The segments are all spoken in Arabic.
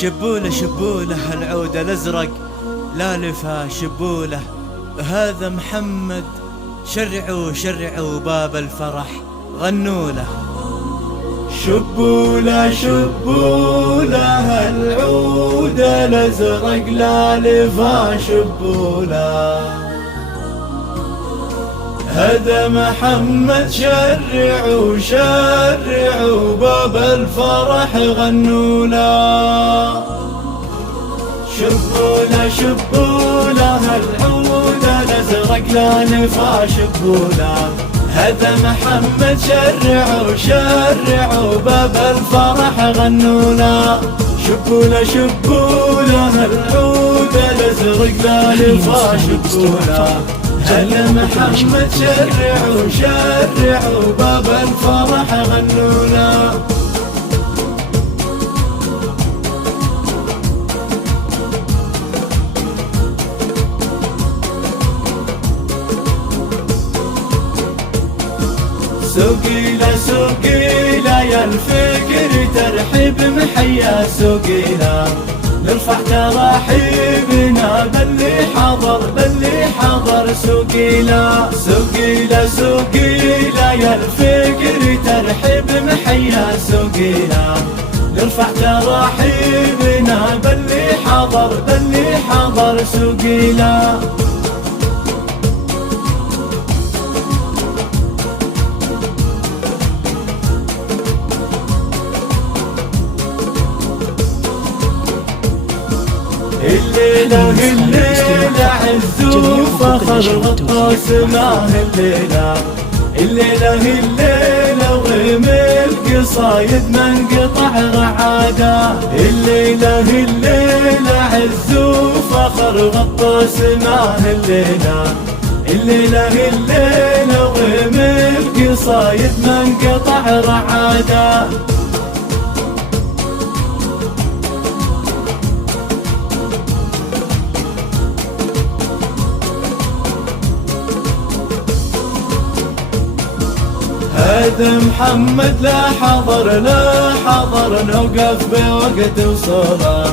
شبوله شبوله العود الازرق لا لفا شبوله، هذا محمد شرعوا شرعوا باب الفرح غنوا له. شبوله شبوله العود الازرق لا لفا شبوله، هذا محمد شرعوا شرعوا باب الفرح غنوا له. شبوله شبوله العود الازرق لا لفا شبوله، هذا محمد شرعوا شرعوا باب الفرح غنوا له. شبوله شبوله العود الازرق لا لفا شبوله، هذا محمد شرعوا شرعوا باب الفرح غنوا له. سوقيله سوقيله يا الفكر ترحب محيا سوقيله، نرفع تراحيبنا باللي حضر سوقيله. سوقيله سوقيله يا الفكر ترحب محيا سوقيله، نرفع تراحيبنا باللي حضر سوقيله. الليلة الليلة عز وفخر غطاس معه الليلة، الليلة الليلة وغيم القصايد من قطع رعادة. الليلة الليلة عز وفخر غطاس معه الليلة، الليلة الليلة وغيم القصايد من قطع رعادة. هذا محمد لا حضر نوقف بوقت وصوله،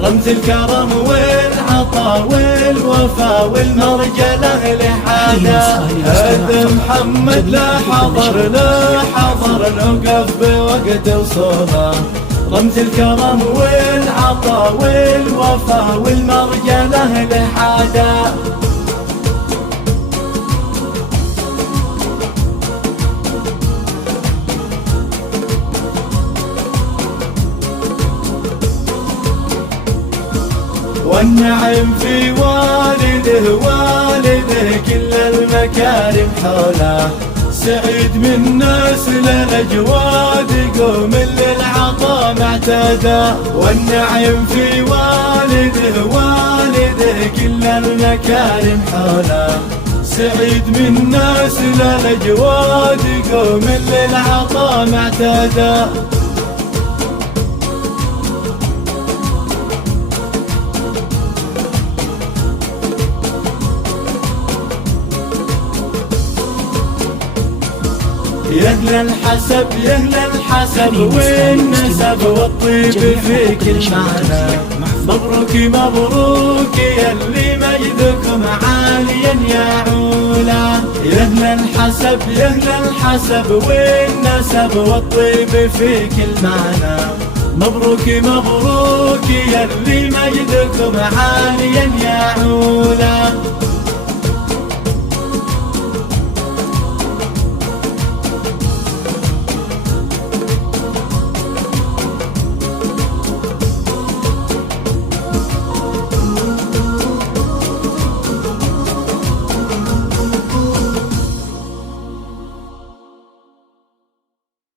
رمز الكرم والعطا والوفا والمرجله لحاله. هذا محمد لا حضر نوقف بوقت وصوله، رمز الكرم والعطا والوفا والمرجله لحاله. والنعم في والده كل المكارم حوله، سعيد من نسل الأجواد قوم للعطا معتاده. والنعم في والده كل المكارم حوله، سعيد من نسل الأجواد قوم للعطا معتاده. يهلا الحسب والنسب والطيب في كل معنى. مبروك مبروك يلي مجدكم عاليا يا علا. يهلا الحسب والنسب والطيب في كل معنى. مبروك مبروك يلي مجدكم عاليا يا علا.